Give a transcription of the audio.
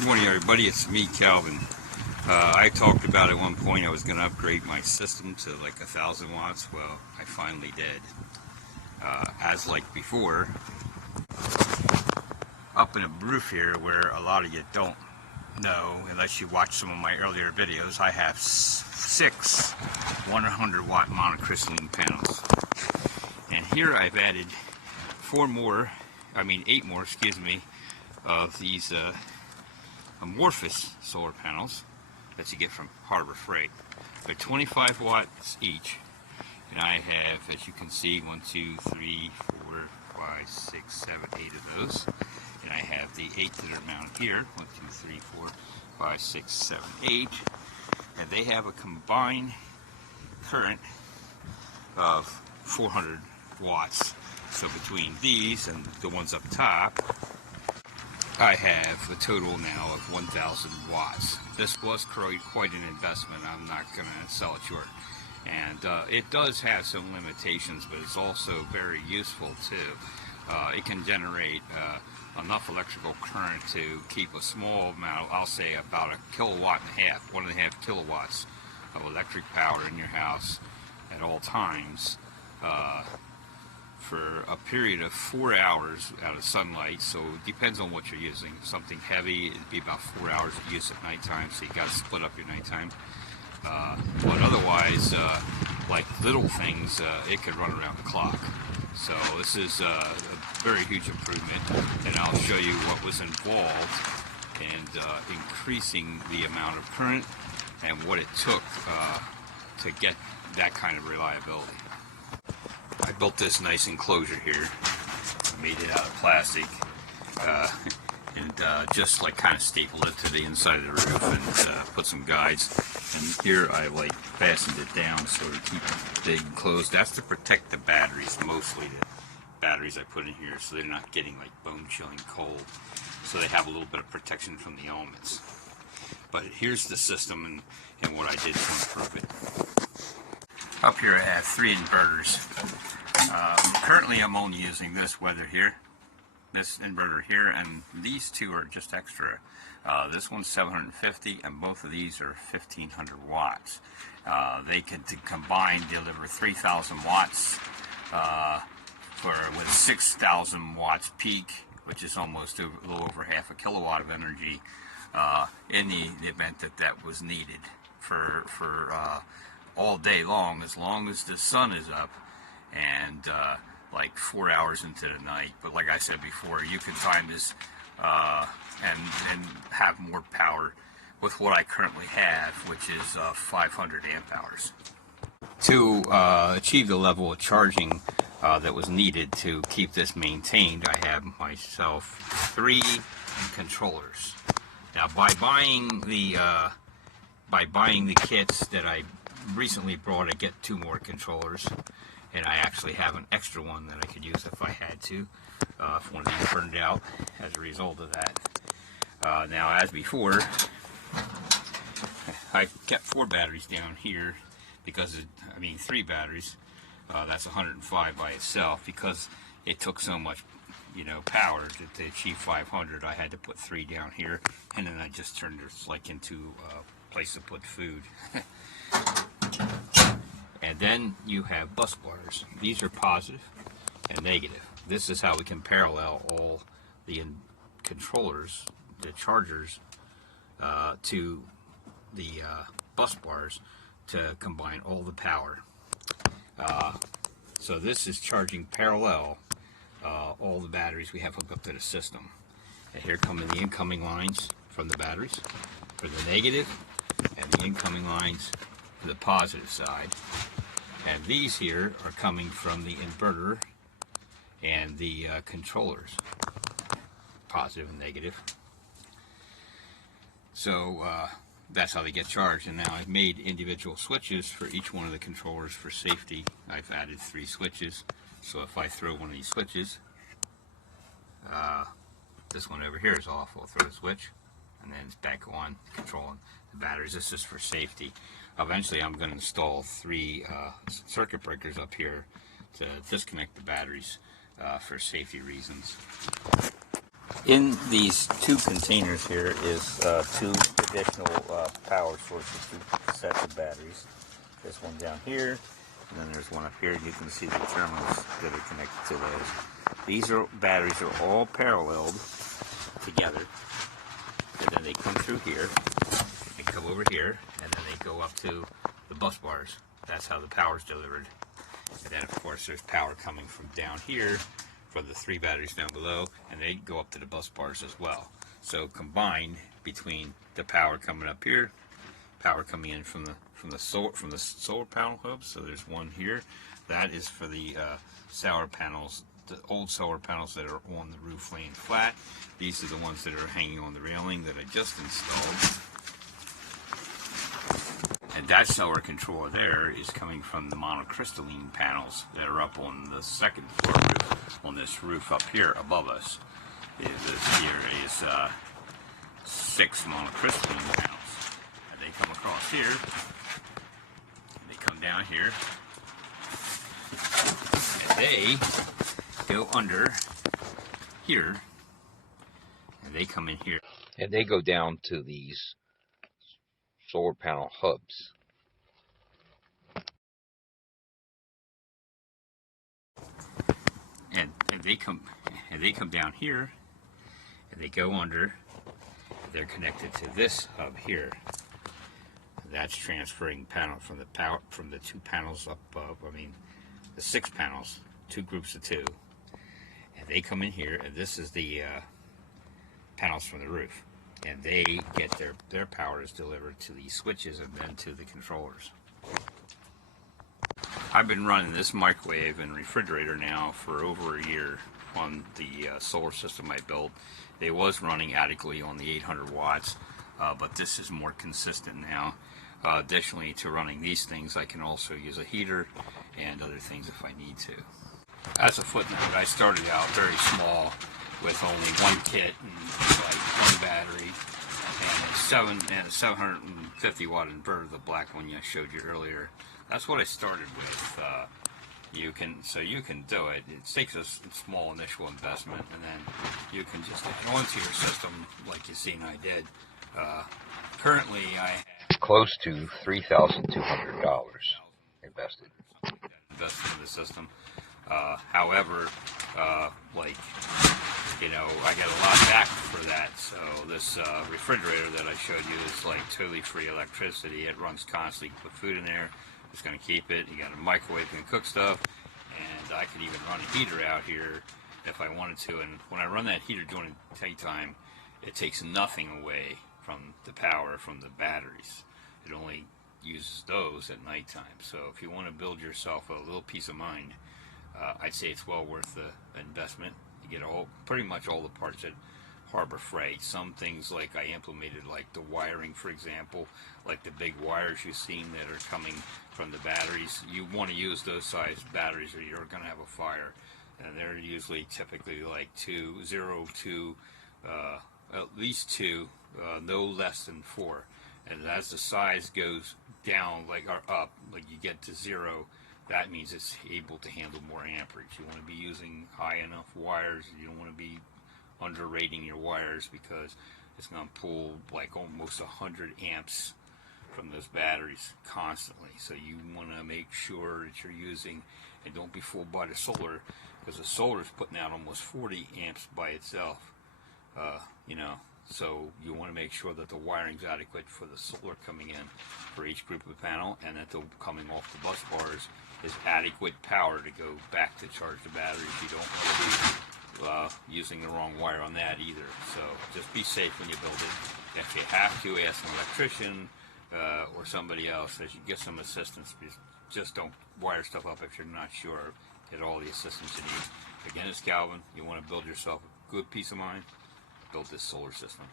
Good morning, everybody. It's me, Calvin. I talked about at one point I was going to upgrade my system to like 1,000 watts. Well, I finally did. As like before, up in a roof here, where a lot of you don't know, unless you watch some of my earlier videos, I have 6 100 watt monocrystalline panels. And here I've added 8 more, of these amorphous solar panels that you get from Harbor Freight. They're 25 watts each, and I have, as you can see, 1, 2, 3, 4, 5, 6, 7, 8 of those, and I have the 8 that are mounted here, 1, 2, 3, 4, 5, 6, 7, 8, and they have a combined current of 400 watts. So between these and the ones up top, I have a total now of 1,000 watts. This was quite an investment. I'm not going to sell it short. And it does have some limitations, but it's also very useful too. It can generate enough electrical current to keep a small amount, I'll say about 1.5 kilowatts, 1.5 kilowatts of electric power in your house at all times. For a period of 4 hours out of sunlight, so it depends on what you're using. Something heavy, it'd be about 4 hours of use at nighttime, so you got to split up your nighttime. But otherwise, like little things, it could run around the clock. So this is a very huge improvement, and I'll show you what was involved in increasing the amount of current and what it took to get that kind of reliability. I built this nice enclosure here, made it out of plastic, and just like kind of stapled it to the inside of the roof and put some guides. And here I like fastened it down so to keep it big and closed. That's to protect the batteries, mostly the batteries I put in here, so they're not getting like bone chilling cold. So they have a little bit of protection from the elements. But here's the system and what I did to improve it. Up here I have 3 inverters. Currently I'm only using this this inverter here, and these 2 are just extra. This one's 750 and both of these are 1,500 watts. They could combined deliver 3,000 watts with 6,000 watts peak, which is almost a little over half a kilowatt of energy in the event that was needed for all day long as the sun is up, and like 4 hours into the night. But like I said before, you can time this and have more power with what I currently have, which is 500 amp hours. To achieve the level of charging that was needed to keep this maintained, I have myself 3 controllers. Now, by buying the kits that I recently brought, I get 2 more controllers, and I actually have an extra one that I could use if I had to, if one of these burned out as a result of that. Now, as before, I kept 4 batteries down here because 3 batteries, that's 105 by itself. Because it took so much power to achieve 500, I had to put 3 down here, and then I just turned this like into a place to put food. And then you have bus bars. These are positive and negative. This is how we can parallel all the controllers, the chargers, to the bus bars to combine all the power. So this is charging parallel all the batteries we have hooked up to the system. And here come the incoming lines from the batteries for the negative, and the incoming lines for the positive side. And these here are coming from the inverter and the controllers, positive and negative. So that's how they get charged. And now I've made individual switches for each one of the controllers for safety. I've added 3 switches, so if I throw one of these switches, this one over here is off. I'll throw the switch, and then it's back on, controlling the batteries. This is for safety. Eventually I'm going to install 3 circuit breakers up here to disconnect the batteries for safety reasons. In these two containers here is two additional power sources, two sets of batteries. There's one down here, and then there's one up here. You can see the terminals that are connected to those. These batteries are all paralleled together, and then they come through here, they come over here, and then they go up to the bus bars. That's how the power is delivered. And then, of course, there's power coming from down here for the three batteries down below, and they go up to the bus bars as well. So combined between the power coming up here, power coming in from the solar panel hubs. So there's one here. That is for the solar panels, the old solar panels that are on the roof laying flat. These are the ones that are hanging on the railing that I just installed. And that solar controller there is coming from the monocrystalline panels that are up on the second floor roof, on this roof up here above us. Here is 6 monocrystalline panels. And they come across here, and they come down here, and they go under here, and they come in here. And they go down to these solar panel hubs. And they come down here, and they go under. They're connected to this hub here. That's transferring panel from the 2 panels up above. I mean, the 6 panels, 2 groups of 2, and they come in here. And this is the panels from the roof. And they get their power is delivered to these switches and then to the controllers. I've been running this microwave and refrigerator now for over a year on the solar system I built. It was running adequately on the 800 watts, but this is more consistent now. Additionally to running these things, I can also use a heater and other things if I need to. As a footnote, I started out very small with only one kit and like one battery and a 750 watt inverter, the black one I showed you earlier. That's what I started with. You can do it. It takes a small initial investment, and then you can just add on to your system like you seen I did. Currently, I have close to $3,200 invested in the system. However, I get a lot back for that. So this refrigerator that I showed you is like totally free electricity. It runs constantly. You put food in there, it's going to keep it. You got a microwave, you can cook stuff, and I could even run a heater out here if I wanted to. And when I run that heater during the daytime, it takes nothing away from the power from the batteries. It only uses those at nighttime. So if you want to build yourself a little peace of mind, I'd say it's well worth the investment. You get pretty much all the parts at Harbor Freight. Some things like I implemented, like the wiring, for example, like the big wires you've seen that are coming from the batteries. You want to use those size batteries or you're going to have a fire. And they're usually typically like 0 to at least 2, no less than 4. And as the size goes down, or up, like you get to 0, that means it's able to handle more amperage. You want to be using high enough wires. You don't want to be underrating your wires because it's going to pull like almost 100 amps from those batteries constantly. So you want to make sure that you're using, and don't be fooled by the solar, because the solar is putting out almost 40 amps by itself. So you want to make sure that the wiring's adequate for the solar coming in for each group of panel, and that the coming off the bus bars is adequate power to go back to charge the batteries. You don't want to be using the wrong wire on that either. So just be safe when you build it. If you have to, ask an electrician or somebody else that you get some assistance. Just don't wire stuff up if you're not sure. Get all the assistance you need. Again, it's Calvin. You want to build yourself a good peace of mind? Build this solar system.